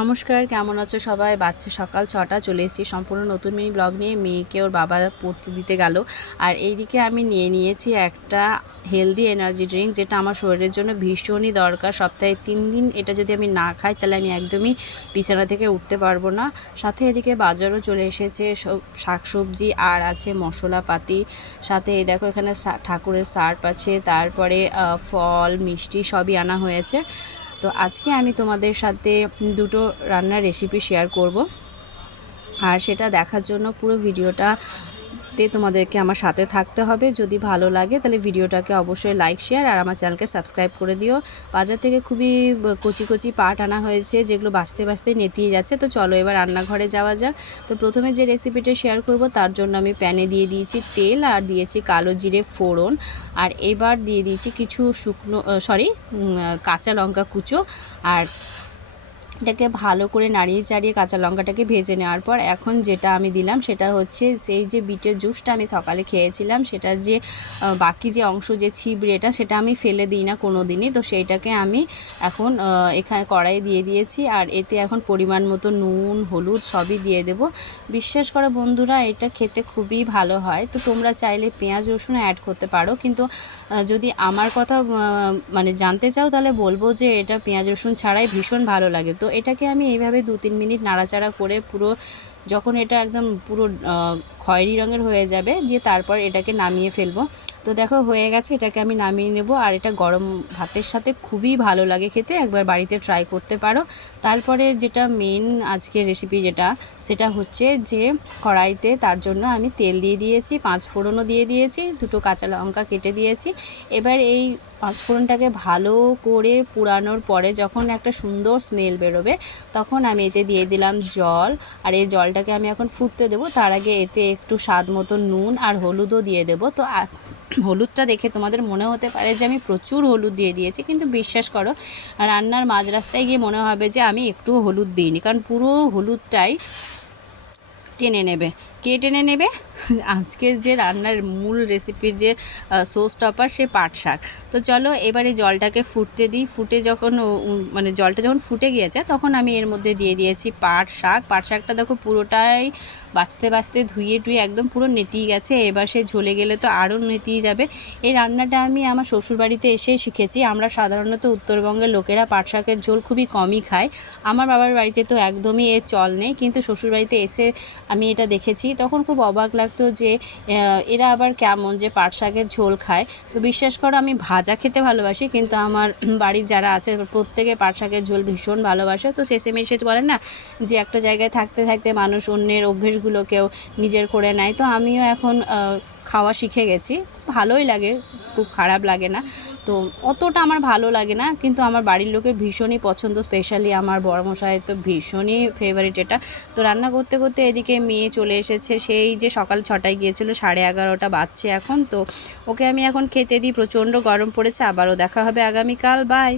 নমস্কার, কেমন আছো সবাই? বাচ্চা সকাল 6টা, চলে এসেছি সম্পূর্ণ নতুন মিনি ব্লগ নিয়ে। মেয়েকে ওর বাবা পড়তে দিতে গেল, আর এইদিকে আমি নিয়েছি একটা হেলদি এনার্জি ড্রিঙ্ক, যেটা আমার শরীরের জন্য ভীষণই দরকার। সপ্তাহে 3 দিন এটা যদি আমি না খাই তাহলে আমি একদমই বিছানা থেকে উঠতে পারবো না। সাথে এদিকে বাজারও চলে এসেছে, শাকসবজি আর আছে মশলাপাতি। সাথে এই দেখো এখানে ঠাকুরের সার্ফ আছে, তারপরে ফল মিষ্টি সবই আনা হয়েছে। তো আজকে আমি তোমাদের সাথে দুটো রান্নার রেসিপি শেয়ার করব, আর সেটা দেখার জন্য পুরো ভিডিওটাতে তোমাদেরকে আমার সাথে থাকতে হবে। যদি ভালো লাগে তাহলে ভিডিওটাকে অবশ্যই লাইক শেয়ার আর আমার চ্যানেলকে সাবস্ক্রাইব করে দিও। বাজার থেকে খুবই কচি কচি পাট আনা হয়েছে, যেগুলো বাছতে বাছতে নেতিয়ে যাচ্ছে। তো চলো এবার রান্নাঘরে যাওয়া যাক। তো প্রথমে যে রেসিপিটা শেয়ার করব তার জন্য আমি প্যানে দিয়ে দিয়েছি তেল, আর দিয়েছি কালো জিরে ফোড়ন, আর এবার দিয়ে দিয়েছি কিছু কাঁচা লঙ্কা কুচো। আর এটাকে ভালো করে নাড়িয়ে চাড়িয়ে কাঁচা লঙ্কাটাকে ভেজে নেওয়ার পর এখন যেটা আমি দিলাম সেটা হচ্ছে সেই যে বিটের জুসটা আমি সকালে খেয়েছিলাম, সেটার যে বাকি যে অংশ, যে ছিবড়েটা, সেটা আমি ফেলে দিই না কোনো দিনই। তো সেইটাকে আমি এখন এখানে কড়াইয়ে দিয়ে দিয়েছি, আর এতে এখন পরিমাণ মতো নুন হলুদ সবই দিয়ে দেব। বিশ্বাস করো বন্ধুরা, এটা খেতে খুবই ভালো হয়। তো তোমরা চাইলে পেঁয়াজ রসুন অ্যাড করতে পারো, কিন্তু যদি আমার কথা মানে জানতে চাও তাহলে বলবো যে এটা পেঁয়াজ রসুন ছাড়াই ভীষণ ভালো লাগে। তো এটাকে আমি এইভাবে 2-3 মিনিট নাড়াচাড়া করে যখন এটা একদম পুরো খয়েরি রঙের হয়ে যাবে, দিয়ে তারপর এটাকে নামিয়ে ফেলবো। তো দেখো হয়ে গেছে, এটাকে আমি নামিয়ে নেব। আর এটা গরম ভাতের সাথে খুবই ভালো লাগে খেতে, একবার বাড়িতে ট্রাই করতে পারো। তারপরে যেটা মেন আজকের রেসিপি সেটা হচ্ছে যে কড়াইতে, তার জন্য আমি তেল দিয়ে দিয়েছি, 5 ফোড়নও দিয়ে দিয়েছি, 2টো কাঁচা লঙ্কা কেটে দিয়েছি। এবার এই 5 ফোড়নটাকে ভালো করে পুরানোর পরে যখন একটা সুন্দর স্মেল বেরোবে, তখন আমি এতে দিয়ে দিলাম জল। আর এই জলটাকে আমি এখন ফুটতে দেবো। তার আগে এতে একটু স্বাদ মতো নুন আর হলুদও দিয়ে দেবো। তো হলুদটা দেখে তোমাদের মনে হতে পারে যে আমি প্রচুর হলুদ দিয়ে দিয়েছি, কিন্তু বিশ্বাস করো রান্নার মাঝ রাস্তায় গিয়ে মনে হবে যে আমি একটুও হলুদ দিইনি, কারণ পুরো হলুদটাই টেনে নেবে। কে টেনে নেবে? আজকের যে রান্নার মূল রেসিপির যে শো স্টপার, সে পাট শাক। তো চলো এবারে জলটাকে ফুটতে দিই। যখন মানে জলটা যখন ফুটে গিয়েছে, তখন আমি এর মধ্যে দিয়ে দিয়েছি পাট শাকটা দেখো পুরোটাই বাছতে বাছতে ধুয়ে টুয়ে একদম পুরো নেতিয়ে গেছে। এবার সে ঝলে গেলে তো আরও নেতিয়ে যাবে। এই রান্নাটা আমি আমার শ্বশুরবাড়িতে এসেই শিখেছি। আমরা সাধারণত উত্তরবঙ্গের লোকেরা পাট শাকের ঝোল খুবই কমই খাই। আমার বাবার বাড়িতে তো একদমই এর চল নেই, কিন্তু শ্বশুরবাড়িতে এসে আমি এটা দেখেছি। তখন খুব অবাক লাগতো যে এরা আবার কেমন যে পাট শাকের ঝোল খায়। তো বিশ্বাস করো আমি ভাজা খেতে ভালোবাসি, কিন্তু আমার বাড়ির যারা আছে প্রত্যেকে পাট শাকের ঝোল ভীষণ ভালোবাসে। তো শেষেমেশে বলে না যে একটা জায়গায় থাকতে থাকতে মানুষ অন্যের অভ্যেসগুলোকেও নিজের করে নেয়। তো আমিও এখন খাওয়া শিখে গেছি, ভালোই লাগে, খুব খারাপ লাগে না। তো অতটা আমার ভালো লাগে না, কিন্তু আমার বাড়ির লোকের ভীষণই পছন্দ, স্পেশালি আমার বড়মশাইয়ের তো ভীষণই ফেভারিট এটা। তো রান্না করতে করতে এদিকে মেয়ে চলে এসেছে, সেই যে সকাল 6টায় গিয়েছিল, 11:30 বাজছে এখন। তো ওকে আমি এখন খেতে দিই, প্রচণ্ড গরম পড়েছে। আবারও দেখা হবে আগামীকাল, বাই।